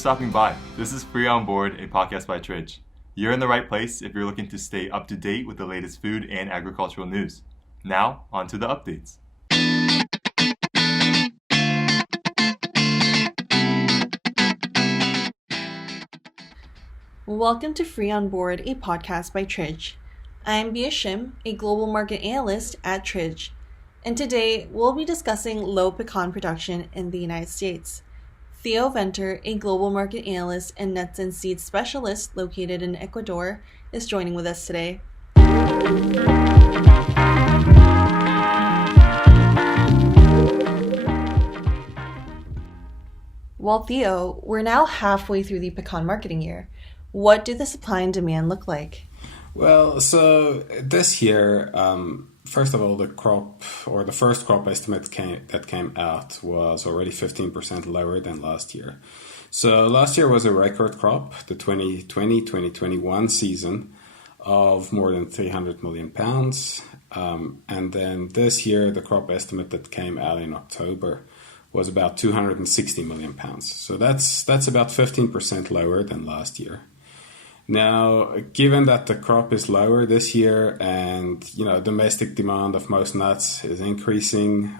stopping by. This is Free on Board, a podcast by Tridge. You're in the right place if you're looking to stay up to date with the latest food and agricultural news. Now, on to the updates. Welcome to Free on Board, a podcast by Tridge. I'm Bia Shim, a global market analyst at Tridge, and today we'll be discussing low pecan production in the United States. Theo, a global market analyst and nuts and seeds specialist located in Ecuador, is joining with us today. Well, Theo, we're now halfway through the pecan marketing year. What do the supply and demand look like? Well, so this year, first of all, the first crop estimate that came out was already 15% lower than last year. So last year was a record crop, the 2020-2021 season, of more than 300 million pounds. And then this year, the crop estimate that came out in October was about 260 million pounds. So that's about 15% lower than last year. Now, given that the crop is lower this year and, domestic demand of most nuts is increasing,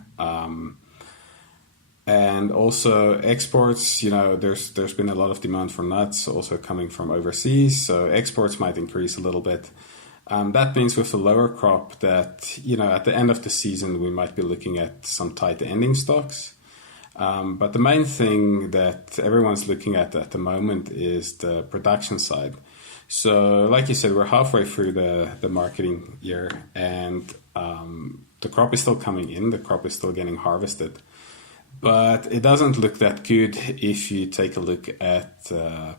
and also exports, there's been a lot of demand for nuts also coming from overseas, so exports might increase a little bit. That means with the lower crop that, at the end of the season, we might be looking at some tight ending stocks. But the main thing that everyone's looking at the moment is the production side. So, like you said, we're halfway through the marketing year, and the crop is still coming in, the crop is still getting harvested. But it doesn't look that good if you take a look at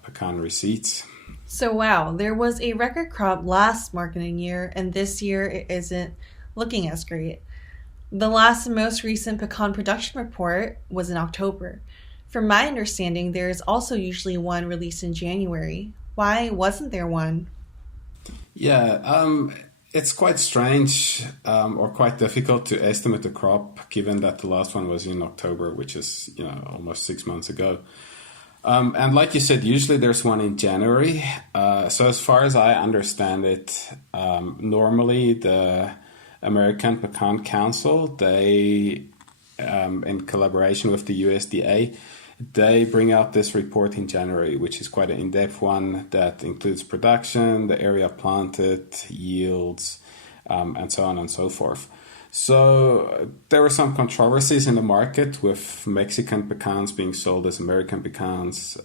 pecan receipts. So, wow, there was a record crop last marketing year, and this year it isn't looking as great. The last and most recent pecan production report was in October. From my understanding, there is also usually one released in January. Why wasn't there one? Yeah, it's quite strange or quite difficult to estimate the crop, given that the last one was in October, which is almost 6 months ago. And like you said, usually there's one in January. So as far as I understand it, normally the American Pecan Council, they, in collaboration with the USDA, they bring out this report in January, which is quite an in-depth one that includes production, the area planted, yields, and so on and so forth. So there were some controversies in the market with Mexican pecans being sold as American pecans.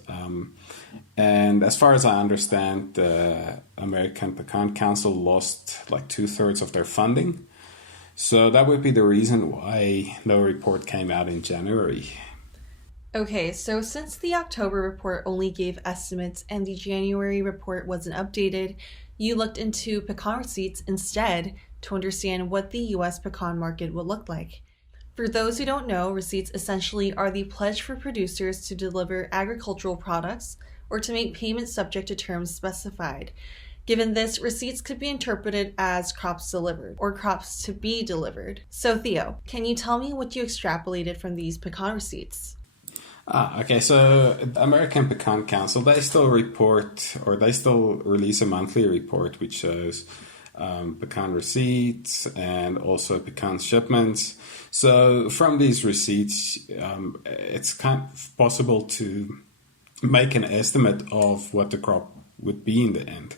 And as far as I understand, the American Pecan Council lost like 2/3 of their funding. So that would be the reason why no report came out in January. Okay, so since the October report only gave estimates and the January report wasn't updated, you looked into pecan receipts instead to understand what the U.S. pecan market would look like. For those who don't know, receipts essentially are the pledge for producers to deliver agricultural products or to make payments subject to terms specified. Given this, receipts could be interpreted as crops delivered or crops to be delivered. So Theo, can you tell me what you extrapolated from these pecan receipts? Okay, so the American Pecan Council, they still release a monthly report which shows pecan receipts and also pecan shipments. So from these receipts, it's kind of possible to make an estimate of what the crop would be in the end.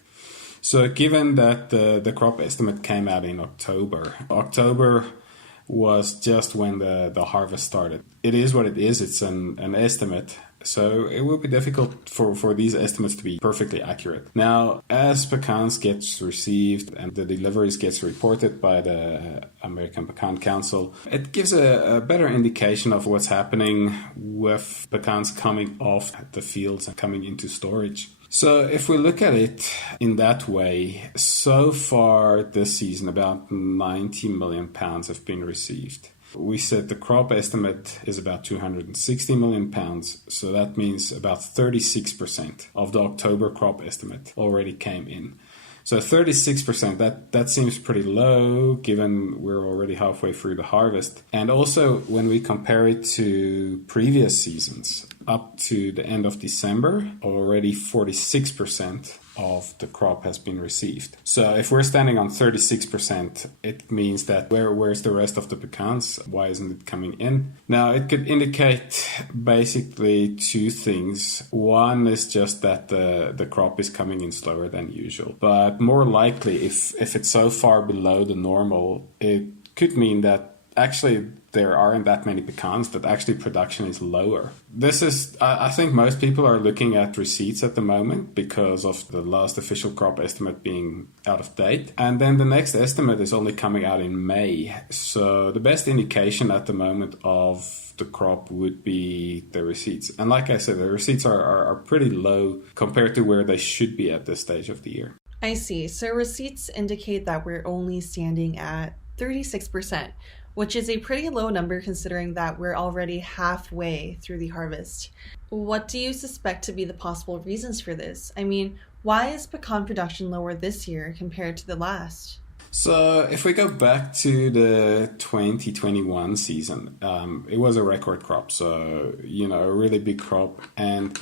So given that the crop estimate came out in October was just when the harvest started. It is what it is. It's an estimate. So it will be difficult for these estimates to be perfectly accurate. Now, as pecans gets received and the deliveries gets reported by the American Pecan Council, it gives a better indication of what's happening with pecans coming off the fields and coming into storage. So if we look at it in that way, so far this season, about 90 million pounds have been received. We said the crop estimate is about 260 million pounds, so that means about 36% of the October crop estimate already came in. So 36%, that seems pretty low given we're already halfway through the harvest. And also when we compare it to previous seasons, up to the end of December, already 46% of the crop has been received. So if we're standing on 36%, it means that where's the rest of the pecans? Why isn't it coming in? Now, it could indicate basically two things. One is just that the crop is coming in slower than usual. But more likely, if it's so far below the normal, it could mean that actually there aren't that many pecans, that actually production is lower. This is, I think most people are looking at receipts at the moment because of the last official crop estimate being out of date. And then the next estimate is only coming out in May. So the best indication at the moment of the crop would be the receipts. And like I said, the receipts are pretty low compared to where they should be at this stage of the year. I see. So receipts indicate that we're only standing at 36%. Which is a pretty low number considering that we're already halfway through the harvest. What do you suspect to be the possible reasons for this? I mean, why is pecan production lower this year compared to the last? So if we go back to the 2021 season, it was a record crop. So, a really big crop. And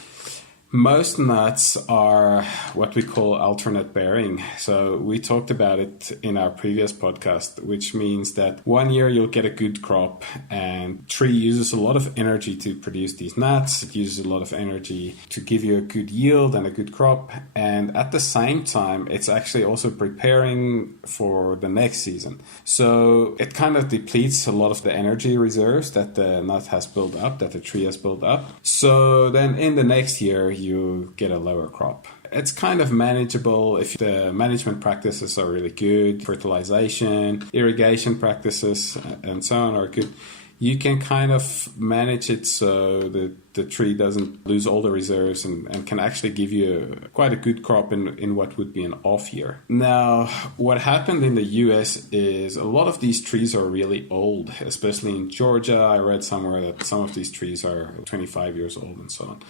most nuts are what we call alternate bearing. So we talked about it in our previous podcast, which means that one year you'll get a good crop and tree uses a lot of energy to produce these nuts. It uses a lot of energy to give you a good yield and a good crop. And at the same time, it's actually also preparing for the next season. So it kind of depletes a lot of the energy reserves that the nut has built up, that the tree has built up. So then in the next year, you get a lower crop. It's kind of manageable if the management practices are really good, fertilization, irrigation practices, and so on are good. You can kind of manage it so that the tree doesn't lose all the reserves and can actually give you quite a good crop in what would be an off year. Now, what happened in the US is a lot of these trees are really old, especially in Georgia. I read somewhere that some of these trees are 25 years old and so on.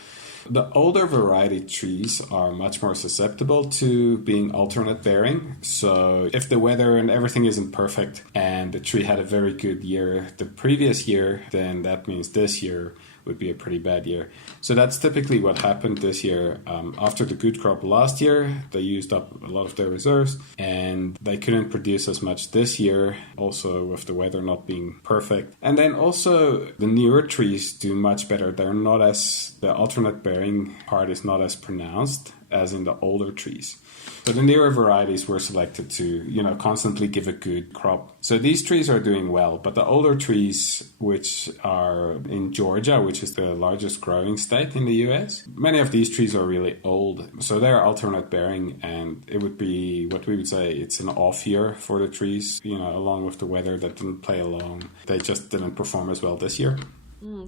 The older variety trees are much more susceptible to being alternate bearing. So if the weather and everything isn't perfect and the tree had a very good year the previous year, then that means this year would be a pretty bad year. So that's typically what happened this year. After the good crop last year, they used up a lot of their reserves and they couldn't produce as much this year, also with the weather not being perfect. And then also the newer trees do much better. The alternate bearing part is not as pronounced as in the older trees. So the newer varieties were selected to, constantly give a good crop. So these trees are doing well, but the older trees, which are in Georgia, which is the largest growing state in the US, many of these trees are really old. So they're alternate bearing, and it would be what we would say it's an off year for the trees, along with the weather that didn't play along. They just didn't perform as well this year.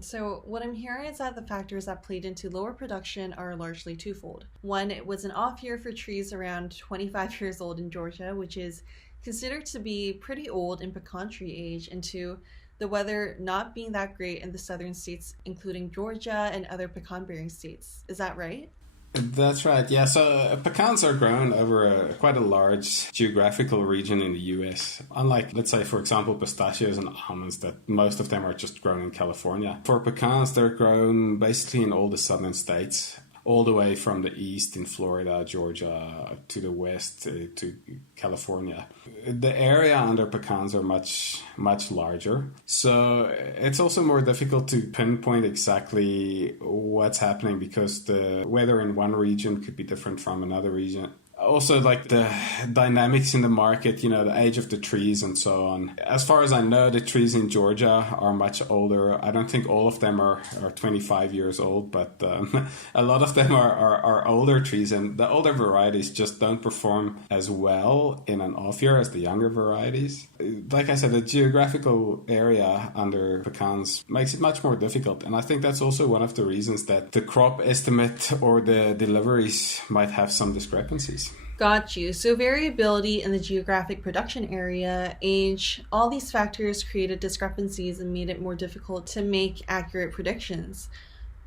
So what I'm hearing is that the factors that played into lower production are largely twofold. One, it was an off year for trees around 25 years old in Georgia, which is considered to be pretty old in pecan tree age. And two, the weather not being that great in the southern states, including Georgia and other pecan-bearing states. Is that right? That's right. Yeah. So pecans are grown over quite a large geographical region in the US. Unlike, let's say, for example, pistachios and almonds, that most of them are just grown in California. For pecans, they're grown basically in all the southern states, all the way from the east in Florida, Georgia, to the west to California. The area under pecans are much, much larger. So it's also more difficult to pinpoint exactly what's happening because the weather in one region could be different from another region. Also, like the dynamics in the market, the age of the trees and so on. As far as I know, the trees in Georgia are much older. I don't think all of them are 25 years old, but a lot of them are older trees. And the older varieties just don't perform as well in an off year as the younger varieties. Like I said, the geographical area under pecans makes it much more difficult. And I think that's also one of the reasons that the crop estimate or the deliveries might have some discrepancies. Got you. So variability in the geographic production area, age, all these factors created discrepancies and made it more difficult to make accurate predictions.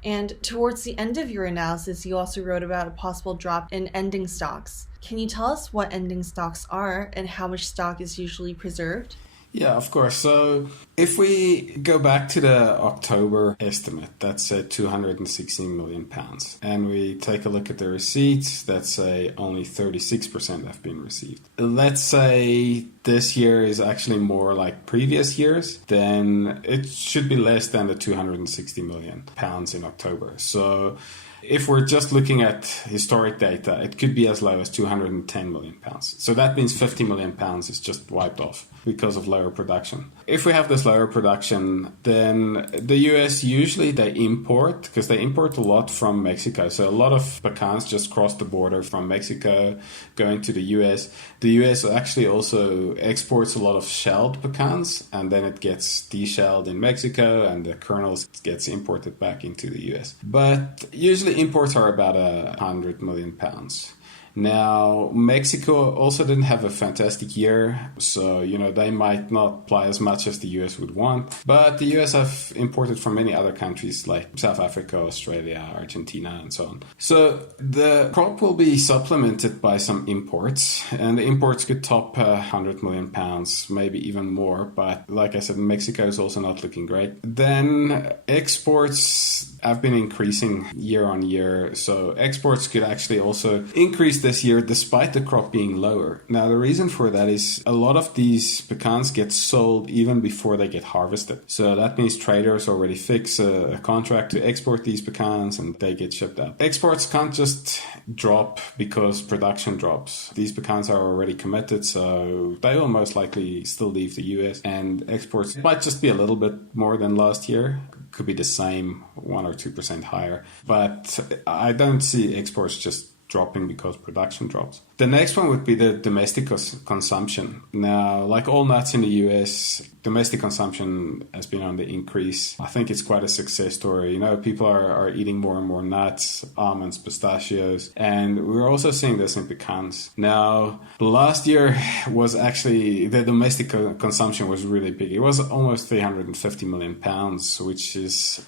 And towards the end of your analysis, you also wrote about a possible drop in ending stocks. Can you tell us what ending stocks are and how much stock is usually preserved? Yeah, of course. So if we go back to the October estimate, that's 216 million pounds, and we take a look at the receipts, that's say only 36% have been received. Let's say this year is actually more like previous years, then it should be less than the 260 million pounds in October. So if we're just looking at historic data, it could be as low as 210 million pounds. So that means 50 million pounds is just wiped off because of lower production. If we have this lower production, then the US usually they import, because they import a lot from Mexico. So a lot of pecans just cross the border from Mexico going to the US. The US actually also exports a lot of shelled pecans, and then it gets deshelled in Mexico and the kernels gets imported back into the US. But usually imports are about 100 million pounds. Now, Mexico also didn't have a fantastic year, so, they might not apply as much as the US would want. But the US have imported from many other countries like South Africa, Australia, Argentina, and so on. So the crop will be supplemented by some imports, and the imports could top 100 million pounds, maybe even more. But like I said, Mexico is also not looking great. Then exports have been increasing year on year, so exports could actually also increase this year despite the crop being lower. Now, the reason for that is a lot of these pecans get sold even before they get harvested. So that means traders already fix a contract to export these pecans and they get shipped out. Exports can't just drop because production drops. These pecans are already committed, so they will most likely still leave the US, and exports might just be a little bit more than last year. Could be the same, 1 or 2% higher. But I don't see exports just dropping because production drops. The next one would be the domestic consumption. Now, like all nuts in the US, domestic consumption has been on the increase. I think it's quite a success story. People are eating more and more nuts, almonds, pistachios, and we're also seeing this in pecans. Now, last year was actually, the domestic consumption was really big. It was almost 350 million pounds, which is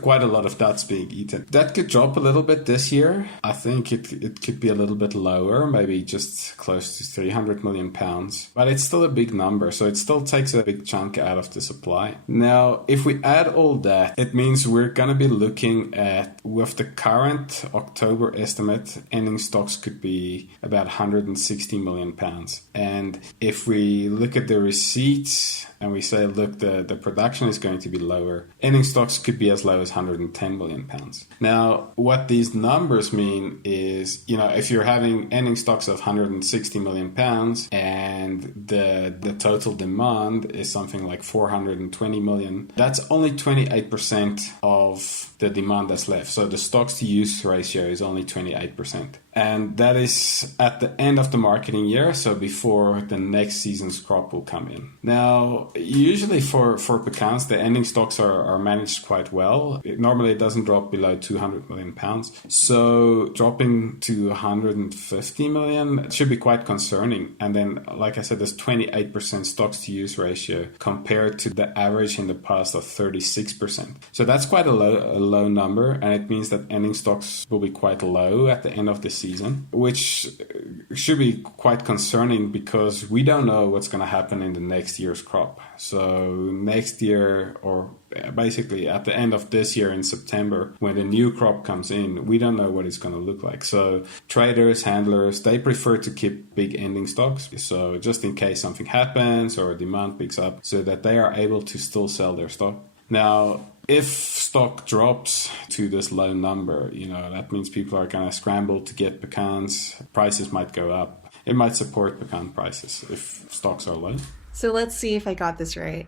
quite a lot of nuts being eaten. That could drop a little bit this year. I think it could be a little bit lower, maybe just close to 300 million pounds. But it's still a big number, so it still takes a big chunk out of the supply. Now, if we add all that, it means we're going to be looking at, with the current October estimate, ending stocks could be about 160 million pounds. And if we look at the receipts and we say, look, the production is going to be lower, ending stocks could be as low as 110 million pounds. Now, what these numbers mean is, if you're having ending stocks of 160 million pounds and the total demand is something like 420 million, that's only 28% of the demand that's left. So the stocks to use ratio is only 28%. And that is at the end of the marketing year, so before the next season's crop will come in. Now, usually for pecans, the ending stocks are managed quite well. Normally it doesn't drop below 200 million pounds. So dropping to 150 million should be quite concerning. And then, like I said, there's 28% stocks to use ratio compared to the average in the past of 36%. So that's quite a low number, and it means that ending stocks will be quite low at the end of the season, which should be quite concerning because we don't know what's going to happen in the next year's crop. So next year, or basically at the end of this year in September, when the new crop comes in, we don't know what it's going to look like. So traders, handlers, they prefer to keep big ending stocks. So just in case something happens or demand picks up, so that they are able to still sell their stock. Now, if stock drops to this low number, that means people are going to scramble to get pecans. Prices might go up. It might support pecan prices if stocks are low. So let's see if I got this right.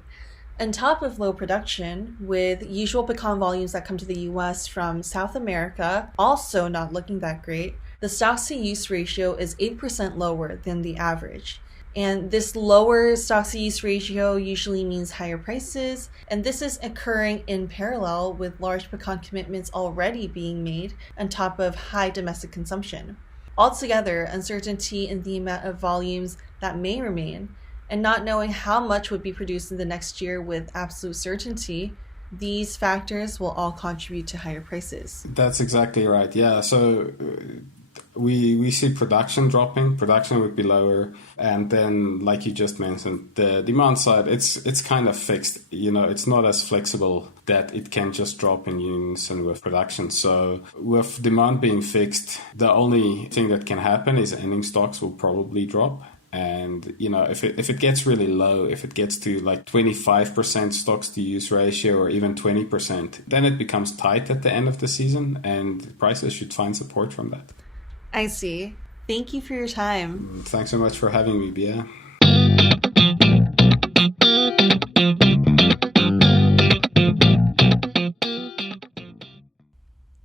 On top of low production, with usual pecan volumes that come to the US from South America also not looking that great, the stocks to use ratio is 8% lower than the average. And this lower stocks to use ratio usually means higher prices, and this is occurring in parallel with large pecan commitments already being made on top of high domestic consumption. Altogether, uncertainty in the amount of volumes that may remain, and not knowing how much would be produced in the next year with absolute certainty, these factors will all contribute to higher prices. That's exactly right. Yeah, so we see production dropping. Production would be lower, and then, like you just mentioned, the demand side, it's kind of fixed. It's not as flexible that it can just drop in unison with production. So with demand being fixed, the only thing that can happen is ending stocks will probably drop. And, if it gets really low, if it gets to like 25% stocks to use ratio or even 20%, then it becomes tight at the end of the season, and prices should find support from that. I see. Thank you for your time. Thanks so much for having me, Bia.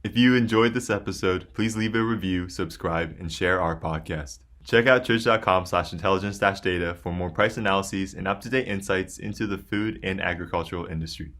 If you enjoyed this episode, please leave a review, subscribe, and share our podcast. Check out tridge.com/intelligence-data for more price analyses and up-to-date insights into the food and agricultural industry.